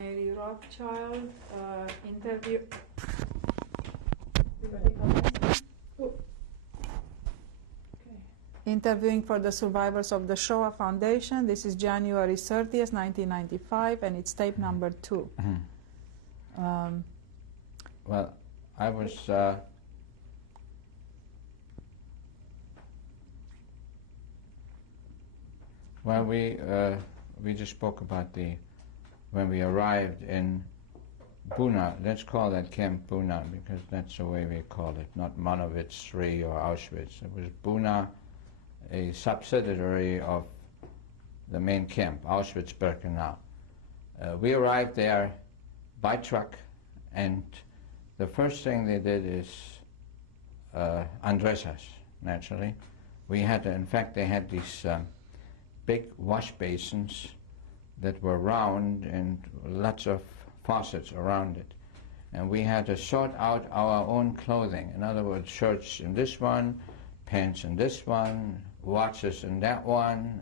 Mary Rothschild interview. Interviewing for the survivors of the Shoah Foundation. This is January 30th, 1995, and it's tape number 2. Well, I was well, we just spoke about when we arrived in Buna. Let's call that Camp Buna because that's the way we call it, not Monowitz III or Auschwitz. It was Buna, a subsidiary of the main camp, Auschwitz-Birkenau. We arrived there by truck, and the first thing they did is undress us, naturally. We had, in fact, they had these big wash basins that were round and lots of faucets around it. And we had to sort out our own clothing. In other words, shirts in this one, pants in this one, watches in that one.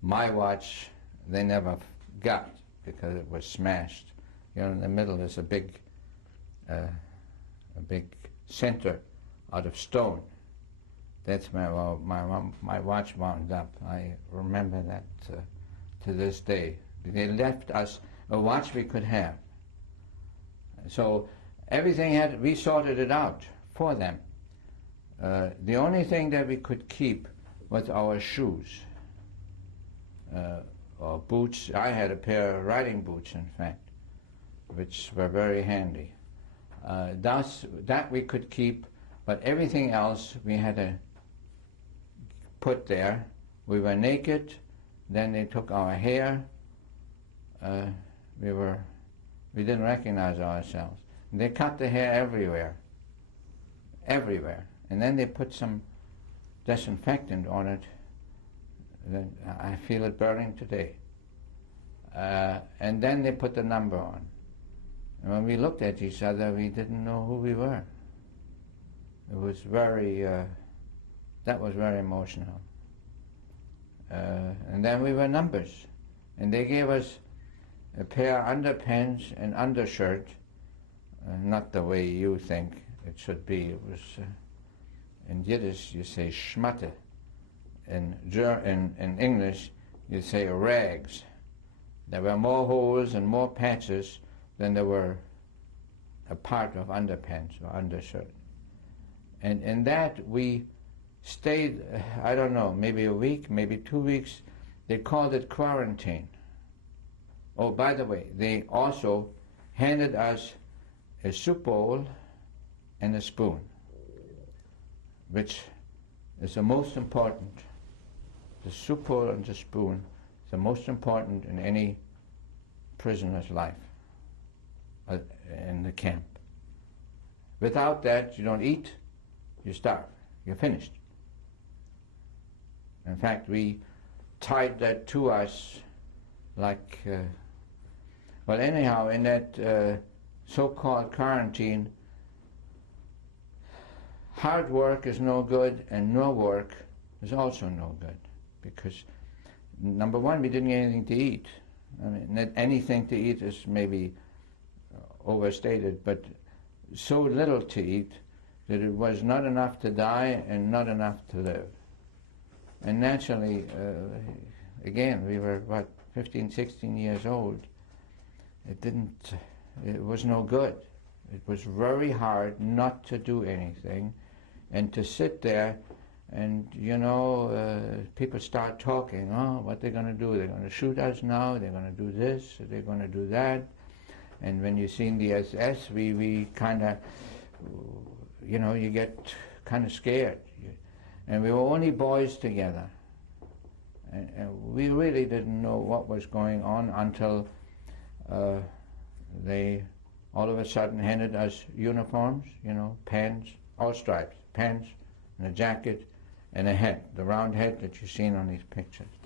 My watch, they never got because it was smashed. You know, in the middle is a big center out of stone. That's my watch wound up. I remember that to this day. They left us a watch we could have. So everything we sorted it out for them. The only thing that we could keep was our shoes or boots. I had a pair of riding boots, in fact, which were very handy. That we could keep, but everything else we had to put there. We were naked. Then they took our hair. We didn't recognize ourselves. And they cut the hair everywhere. And then they put some disinfectant on it. I feel it burning today. And then they put the number on. And when we looked at each other, we didn't know who we were. It was that was very emotional. And then we were numbers. And they gave us a pair of underpants and undershirt, not the way you think it should be. It was, in Yiddish you say schmatte. In English you say rags. There were more holes and more patches than there were a part of underpants or undershirt. And in that we stayed, I don't know, maybe a week, maybe 2 weeks. They called it quarantine. Oh, by the way, they also handed us a soup bowl and a spoon, which is the most important. The soup bowl and the spoon is the most important in any prisoner's life in the camp. Without that, you don't eat, you starve, you're finished. In fact, we tied that to us like, well, anyhow, in that so-called quarantine, hard work is no good and no work is also no good, because number one, we didn't get anything to eat. I mean, anything to eat is maybe overstated, but so little to eat that it was not enough to die and not enough to live. And naturally, again, we were, 15, 16 years old. It was no good. It was very hard not to do anything and to sit there and, you know, people start talking, oh, what they're going to do? They're going to shoot us now, they're going to do this, they're going to do that. And when you seen the SS, we kind of, you know, you get kind of scared. And we were only boys together. And we really didn't know what was going on until they all of a sudden handed us uniforms, you know, pants, all stripes, pants and a jacket and a hat, the round hat that you've seen on these pictures.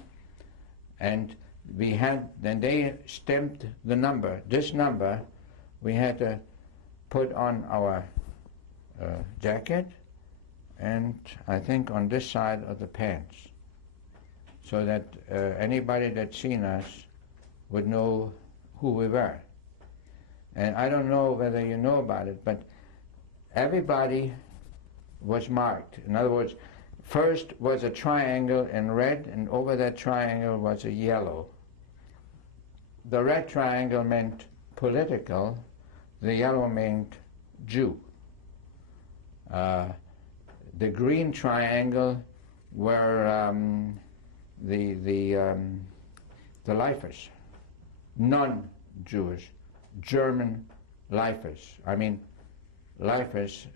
And we had, then they stamped the number, this number we had to put on our jacket and I think on this side of the pants, so that anybody that seen us would know who we were. And I don't know whether you know about it, but everybody was marked. In other words, first was a triangle in red, and over that triangle was a yellow. The red triangle meant political, the yellow meant Jew. The green triangle were the lifers, non-Jewish, German lifers. I mean, lifers,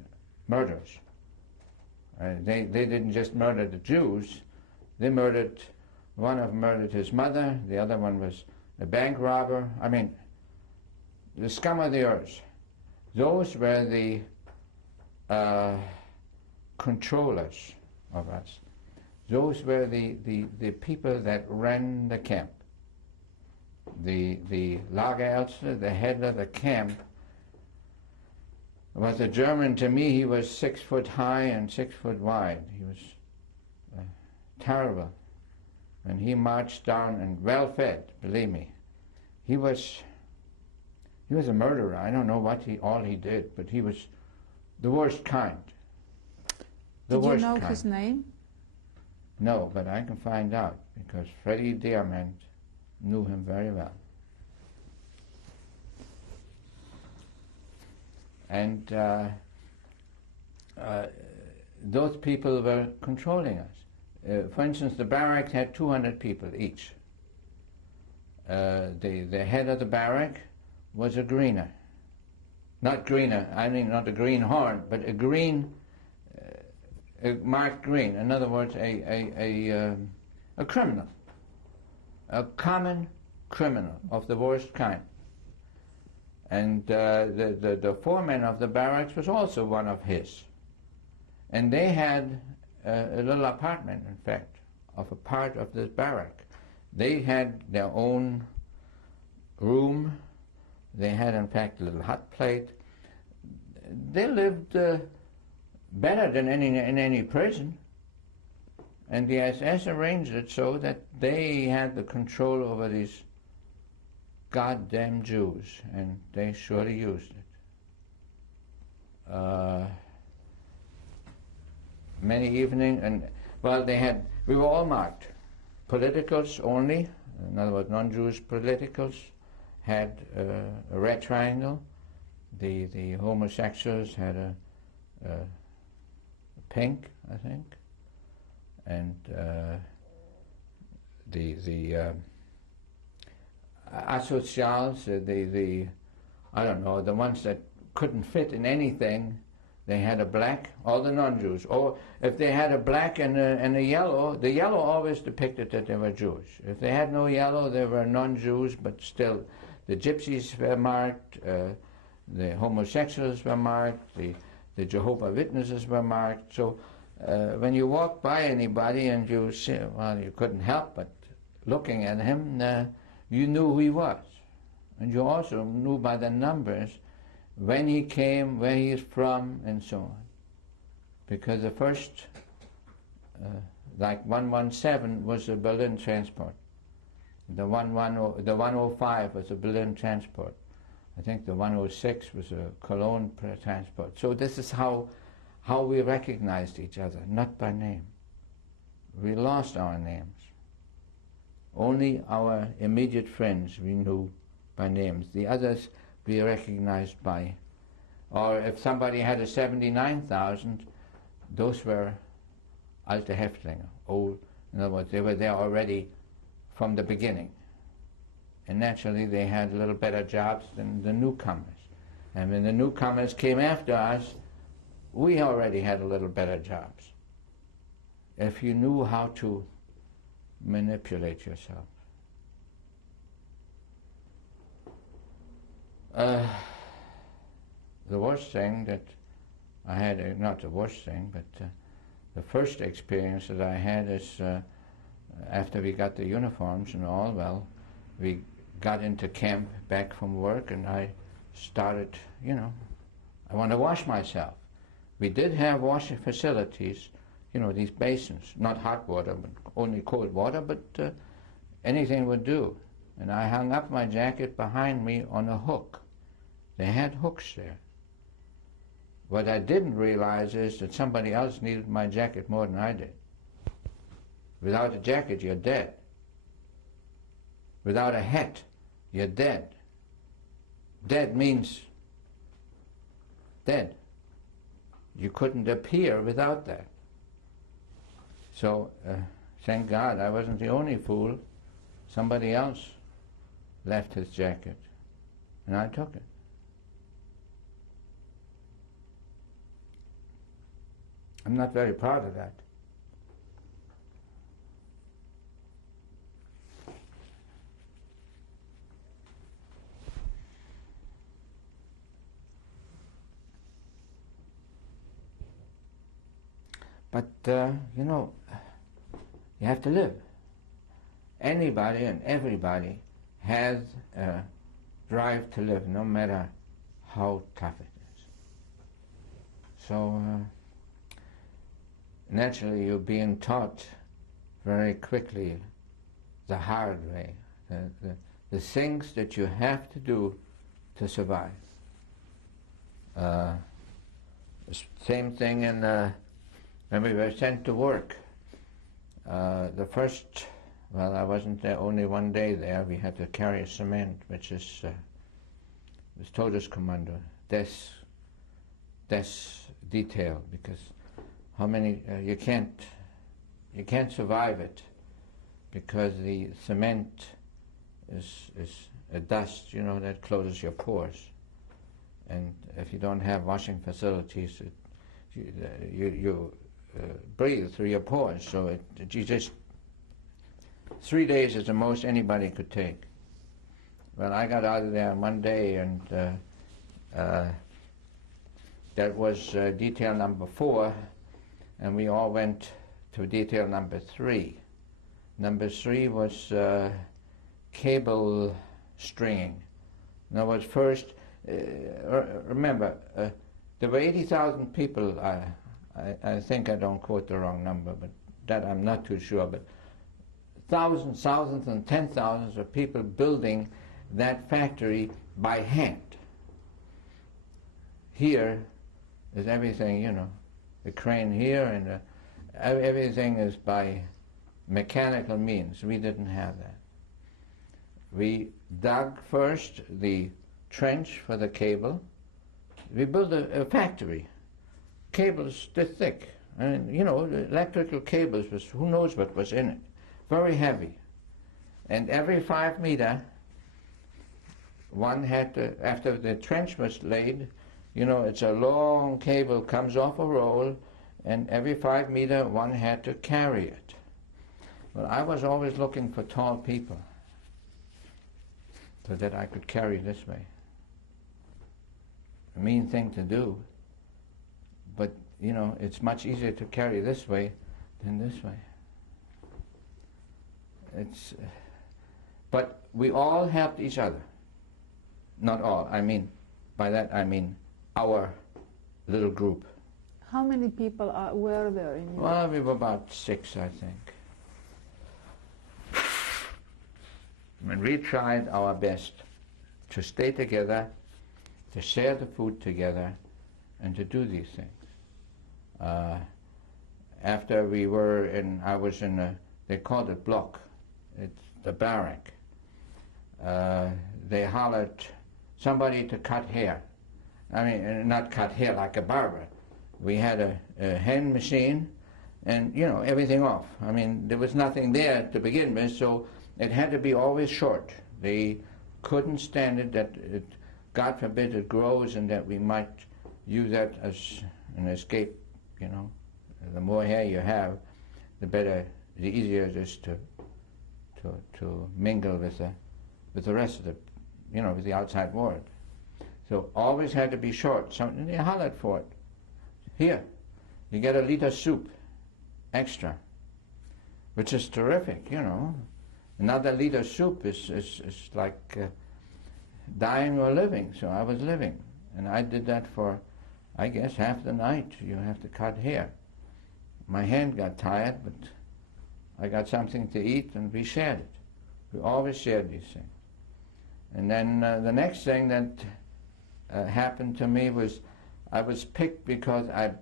murderers. They didn't just murder the Jews, they murdered, one of them murdered his mother, the other one was a bank robber. I mean, the scum of the earth. Those were the controllers of us. Those were the people that ran the camp. The Lagerelster, the head of the camp, was a German. To me, he was 6 foot high and 6 foot wide. He was terrible. And he marched down and well fed, believe me. He was a murderer. I don't know all he did, but he was the worst kind. Did you know his name? No, but I can find out, because Freddie Diamant knew him very well. And those people were controlling us. For instance, the barracks had 200 people each. The head of the barrack was a greener. Not greener, I mean not a greenhorn, but a green, marked green. In other words, a criminal. A common criminal of the worst kind. And the foreman of the barracks was also one of his. And they had a little apartment, in fact, of a part of this barrack. They had their own room. They had, in fact, a little hot plate. They lived better than in any prison. And the SS arranged it so that they had the control over these goddamn Jews, and they surely used it. Many evenings, and well, we were all marked. Politicals only, in other words, non-Jewish politicals, had a red triangle. The homosexuals had a pink, I think, and the asocials, I don't know, the ones that couldn't fit in anything, they had a black, all the non-Jews. Or if they had a black and a yellow, the yellow always depicted that they were Jewish. If they had no yellow, they were non-Jews, but still the gypsies were marked, the homosexuals were marked, the Jehovah's Witnesses were marked. So when you walked by anybody and you see, well, you couldn't help but looking at him, you knew who he was. And you also knew by the numbers when he came, where he is from, and so on. Because the first, like 117 was a Berlin transport. The 105 was a Berlin transport. I think the 106 was a Cologne transport. So this is how we recognized each other, not by name. We lost our names. Only our immediate friends we knew by names. The others we recognized by, or if somebody had a 79,000, those were alte Häftlinge, old. In other words, they were there already from the beginning. And naturally they had a little better jobs than the newcomers. And when the newcomers came after us, we already had a little better jobs. If you knew how to manipulate yourself. The worst thing that I had, not the worst thing, but the first experience that I had is after we got the uniforms and all, well, we got into camp back from work and I started, I want to wash myself. We did have washing facilities, these basins, not hot water, but only cold water, but anything would do. And I hung up my jacket behind me on a hook. They had hooks there. What I didn't realize is that somebody else needed my jacket more than I did. Without a jacket, you're dead. Without a hat, you're dead. Dead means dead. You couldn't appear without that. So, thank God I wasn't the only fool. Somebody else left his jacket, and I took it. I'm not very proud of that. But, you know, you have to live. Anybody and everybody has a drive to live, no matter how tough it is. So, naturally, you're being taught very quickly the hard way, the things that you have to do to survive. Same thing in when we were sent to work. The first, well, I wasn't there only one day there. We had to carry cement, which is was Todeskommando, death detail, because how many you can't survive it, because the cement is a dust, you know, that closes your pores, and if you don't have washing facilities, you breathe through your pores. So you just 3 days is the most anybody could take. Well, I got out of there one day, and that was detail number 4, and we all went to detail number 3. Number 3 was cable stringing. In other words, first, remember, there were 80,000 people. I think I don't quote the wrong number, but that I'm not too sure. But thousands and 10,000s of people building that factory by hand. Here is everything, you know, the crane here, and everything is by mechanical means. We didn't have that. We dug first the trench for the cable. We built a factory. Cables this thick. And, you know, the electrical cables was, who knows what was in it. Very heavy. And every 5 meter, one had to, after the trench was laid, you know, it's a long cable, comes off a roll, and every 5 meter, one had to carry it. Well, I was always looking for tall people so that I could carry this way. A mean thing to do, but, you know, it's much easier to carry this way than this way. It's, but we all helped each other. Not all, I mean, by that I mean our little group. How many people were there in your... Well, we were about 6, I think. And we tried our best to stay together, to share the food together, and to do these things. After we were in, I was in a, they called it block, it's the barrack. They hollered somebody to cut hair. I mean, not cut hair like a barber. We had a hand machine, and, you know, everything off. I mean, there was nothing there to begin with, so it had to be always short. They couldn't stand it that it, God forbid, it grows and that we might use that as an escape, you know. The more hair you have, the better, the easier it is to mingle with the rest of the, you know, with the outside world. So always had to be short. So they hollered for it. Here, you get a liter soup, extra, which is terrific, you know. Another liter soup is like dying or living, so I was living. And I did that for, I guess, half the night. You have to cut hair. My hand got tired, but I got something to eat, and we shared it. We always shared these things. And then the next thing that happened to me was I was picked because I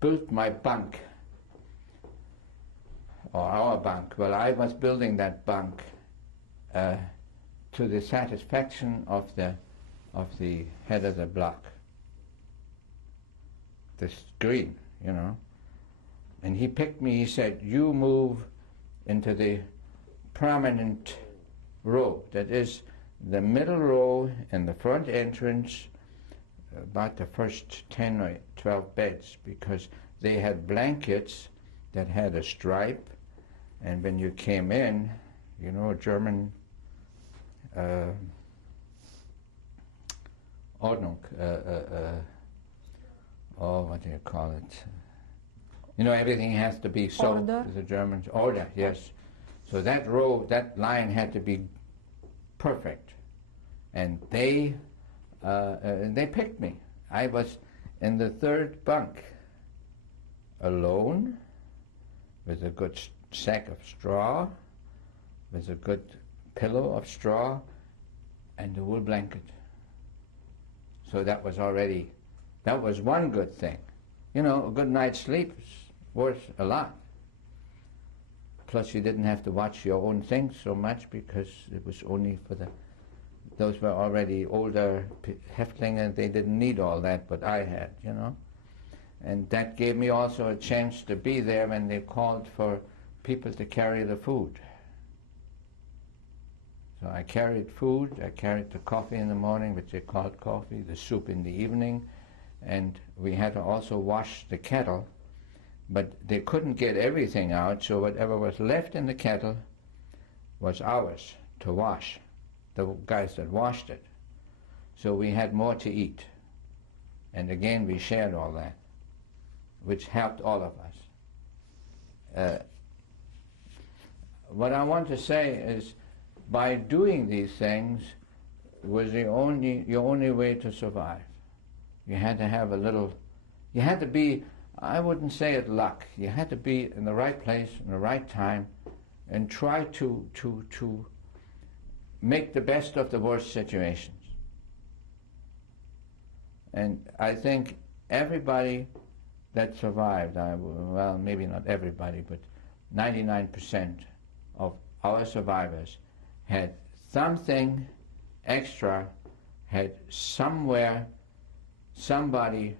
built my bunk, or our bunk. Well, I was building that bunk to the satisfaction of the head of the block, this green, you know. And he picked me, he said, you move into the prominent row, that is the middle row in the front entrance, about the first 10 or 12 beds, because they had blankets that had a stripe, and when you came in, you know, German Ordnung, what do you call it? You know, everything has to be so, the Germans, order, yes. So that row, that line had to be perfect. And they picked me. I was in the third bunk, alone, with a good sack of straw, with a good pillow of straw, and a wool blanket. So that was one good thing. You know, a good night's sleep is worth a lot. Plus you didn't have to watch your own things so much, because it was only for those were already older Häftlinge, and they didn't need all that, but I had, you know. And that gave me also a chance to be there when they called for people to carry the food. So I carried food, I carried the coffee in the morning, which they called coffee, the soup in the evening, and we had to also wash the kettle, but they couldn't get everything out, so whatever was left in the kettle was ours to wash, the guys that washed it. So we had more to eat. And again, we shared all that, which helped all of us. What I want to say is, by doing these things was your only way to survive. You had to have you had to be, I wouldn't say it luck, you had to be in the right place, in the right time, and try to make the best of the worst situations. And I think everybody that survived, well, maybe not everybody, but 99% of our survivors had something extra, had somewhere somebody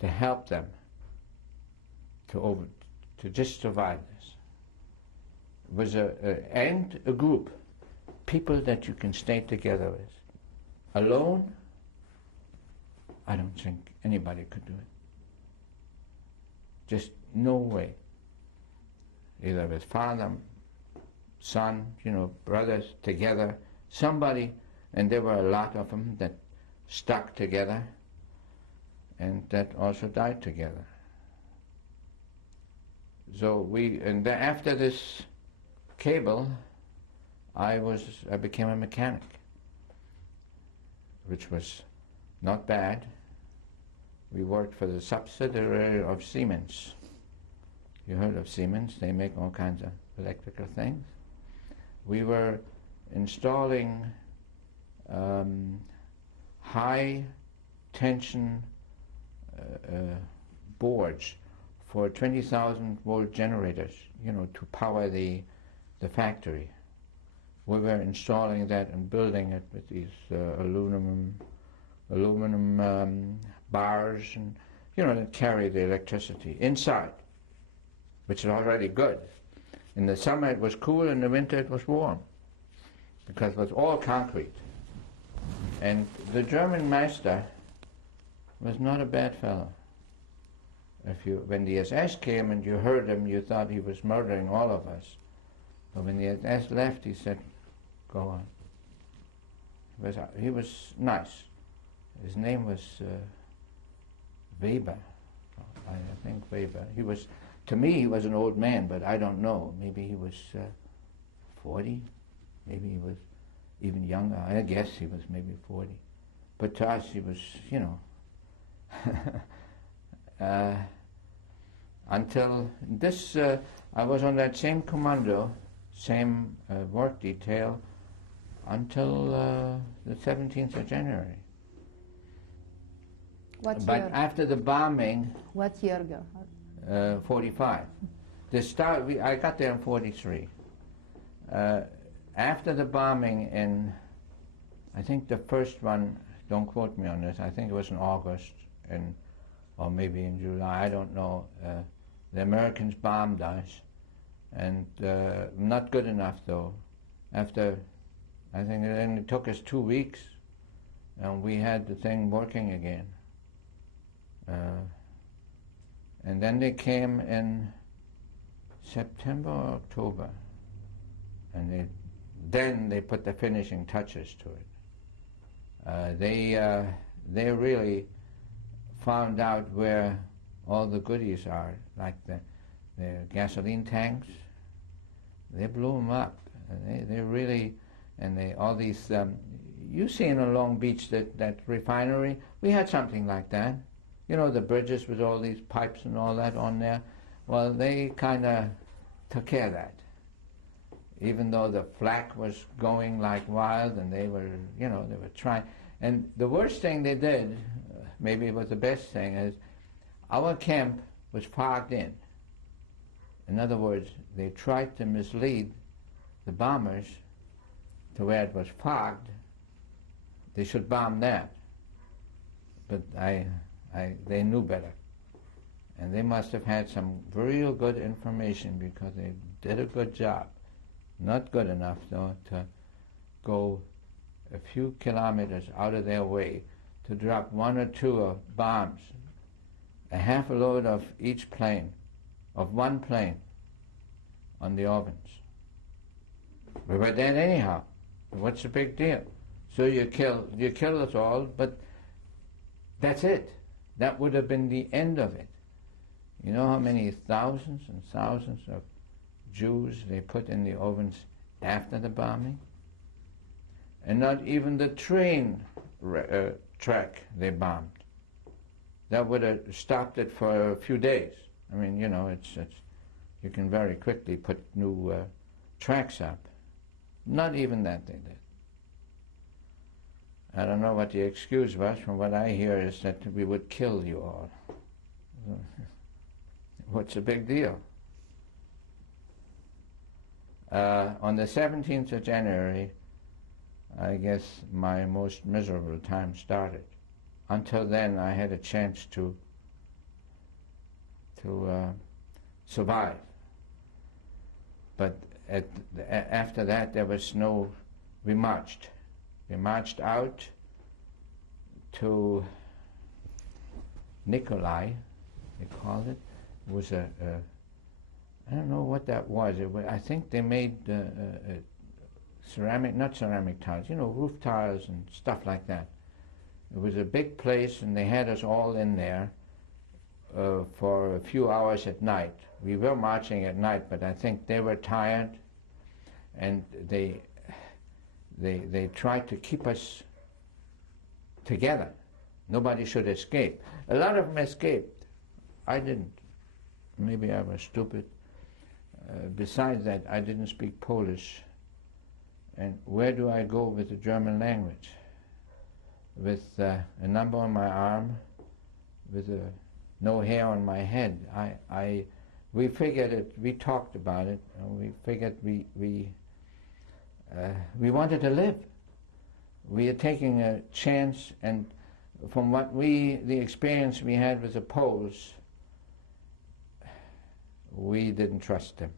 to help them to just survive this. It was and a group, people that you can stay together with. Alone, I don't think anybody could do it. Just no way. Either with father, son, you know, brothers together, somebody, and there were a lot of them that stuck together and that also died together. So after this cable, I became a mechanic, which was not bad. We worked for the subsidiary of Siemens. You heard of Siemens? They make all kinds of electrical things. We were installing high tension boards for 20,000 volt generators, you know, to power the factory. We were installing that and building it with these aluminum bars, and you know, that carry the electricity inside, which is already good. In the summer it was cool, in the winter it was warm, because it was all concrete. And the German master was not a bad fellow. When the SS came and you heard him, you thought he was murdering all of us. But when the SS left, he said, go on. He was nice. His name was Weber, I think Weber. To me, he was an old man, but I don't know. Maybe he was 40, maybe he was even younger. I guess he was maybe 40. But to us, he was, you know, until this, I was on that same commando same work detail until the 17th of January. What But year? after the bombing, What year, Gerhard? 45. I got there in 43. After the bombing in, I think the first one, don't quote me on this, I think it was in August, or maybe in July, I don't know. The Americans bombed us, and not good enough though. After, I think it only took us 2 weeks, and we had the thing working again. And then they came in September or October, and then they put the finishing touches to it. They really found out where all the goodies are, like the gasoline tanks. They blew them up. They really, and all these. You see in Long Beach that refinery. We had something like that. You know, the bridges with all these pipes and all that on there. Well, they kind of took care of that. Even though the flak was going like wild, and they were trying. And the worst thing they did, maybe it was the best thing, is our camp was fogged in. In other words, they tried to mislead the bombers to where it was fogged. They should bomb that. But they knew better. And they must have had some real good information, because they did a good job. Not good enough, though, to go a few kilometers out of their way to drop 1 or 2 bombs, a half a load of each plane, of one plane, on the ovens. We were dead anyhow. What's the big deal? So you kill us all, but that's it. That would have been the end of it. You know how many thousands and thousands of Jews they put in the ovens after the bombing? And not even the train track they bombed. That would have stopped it for a few days. I mean, you know, it's you can very quickly put new tracks up. Not even that they did. I don't know what the excuse was. From what I hear is that we would kill you all. What's the big deal? On the 17th of January, I guess my most miserable time started. Until then, I had a chance to survive. But after that, there was no. We marched. We marched out to Nikolai, they called it. It was I don't know what that was. I think they made ceramic, not ceramic tiles, you know, roof tiles and stuff like that. It was a big place, and they had us all in there for a few hours at night. We were marching at night, but I think they were tired, and they tried to keep us together. Nobody should escape. A lot of them escaped. I didn't. Maybe I was stupid. Besides that, I didn't speak Polish. And where do I go with the German language? With a number on my arm, with no hair on my head. We figured it. We talked about it. And we figured we wanted to live. We are taking a chance, and from the experience we had with the Poles, we didn't trust them.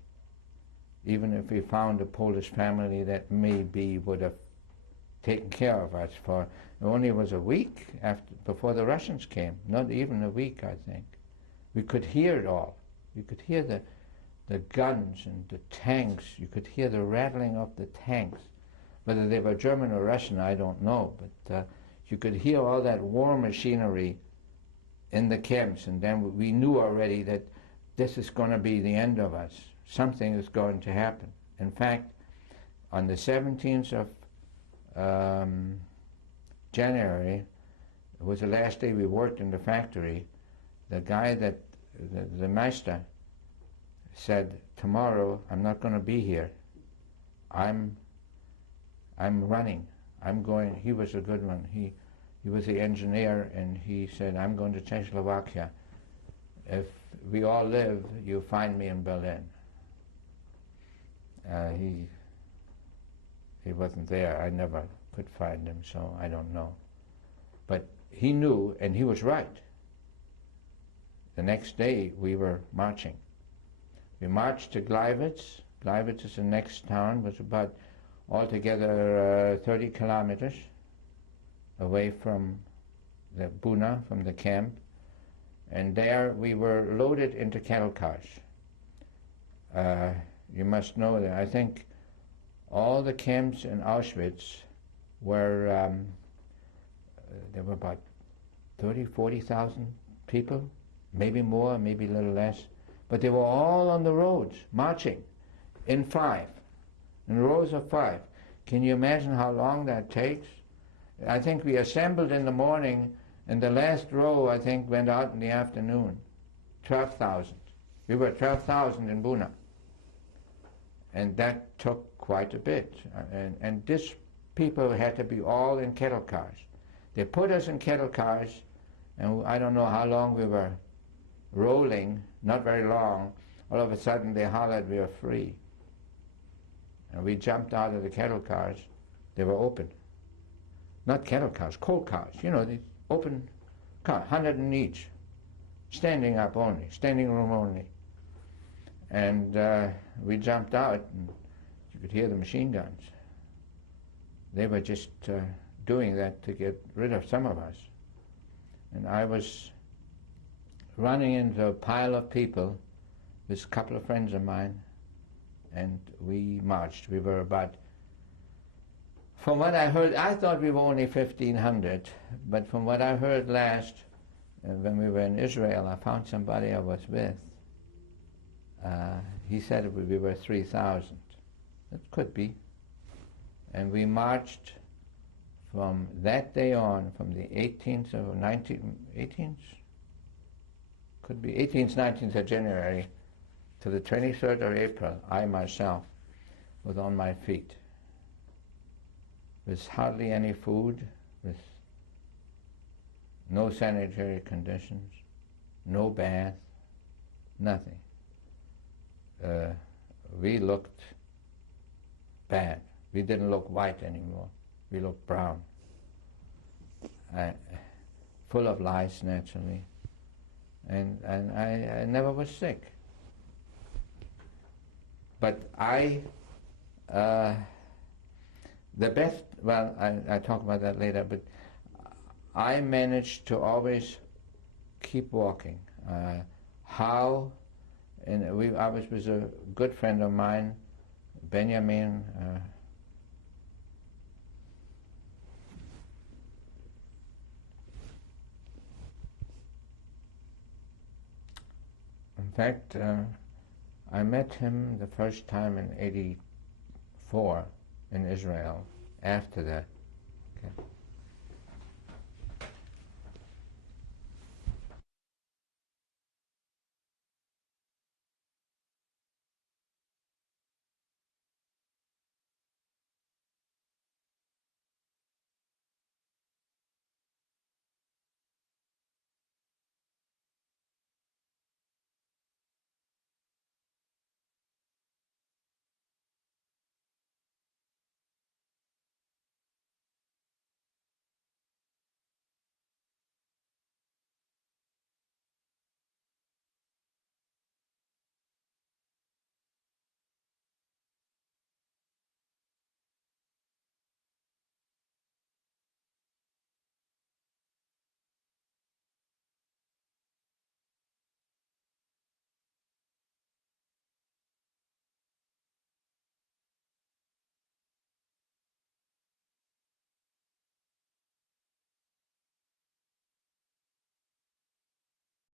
Even if we found a Polish family that maybe would have taken care of us for, it only was a week before the Russians came, not even a week, I think. We could hear it all. You could hear the guns and the tanks. You could hear the rattling of the tanks. Whether they were German or Russian, I don't know, but you could hear all that war machinery in the camps, and then we knew already that this is going to be the end of us. Something is going to happen. In fact, on the 17th of January, it was the last day we worked in the factory, the guy the master said, tomorrow I'm not going to be here. I'm running. I'm going. He was a good one. He was the engineer, and he said, I'm going to Czechoslovakia. If we all live, you find me in Berlin. He wasn't there. I never could find him, so I don't know. But he knew, and he was right. The next day we were marching. We marched to Gleiwitz. Gleiwitz is the next town, was about altogether 30 kilometers away from the Buna, from the camp. And there we were loaded into cattle cars. You must know that I think all the camps in Auschwitz were, there were about 30, 40,000 people, maybe more, maybe a little less. But they were all on the roads, marching in rows of 5. Can you imagine how long that takes? I think we assembled in the morning, and the last row, I think, went out in the afternoon. 12,000. We were 12,000 in Buna. And that took quite a bit. And this people had to be all in cattle cars. They put us in cattle cars, and I don't know how long we were rolling, not very long. All of a sudden they hollered we were free. And we jumped out of the cattle cars. They were open. Not cattle cars, coal cars. You know, the open car, 100 in each. Standing up only, standing room only. And we jumped out, and you could hear the machine guns. They were just doing that to get rid of some of us. And I was running into a pile of people with a couple of friends of mine, and we marched. We were about, from what I heard, I thought we were only 1,500, but from what I heard last, when we were in Israel, I found somebody I was with. He said we were 3,000. That could be. And we marched from that day on, from the 18th of 18th? Could be 18th, 19th of January to the 23rd of April, I myself was on my feet. With hardly any food, with no sanitary conditions, no bath, nothing. We looked bad. We didn't look white anymore. We looked brown. Full of lice, naturally. And I never was sick. But the best, well, I talk about that later, but I managed to always keep walking. How? And I was with a good friend of mine, Benjamin. In fact, I met him the first time in '84 in Israel. After that,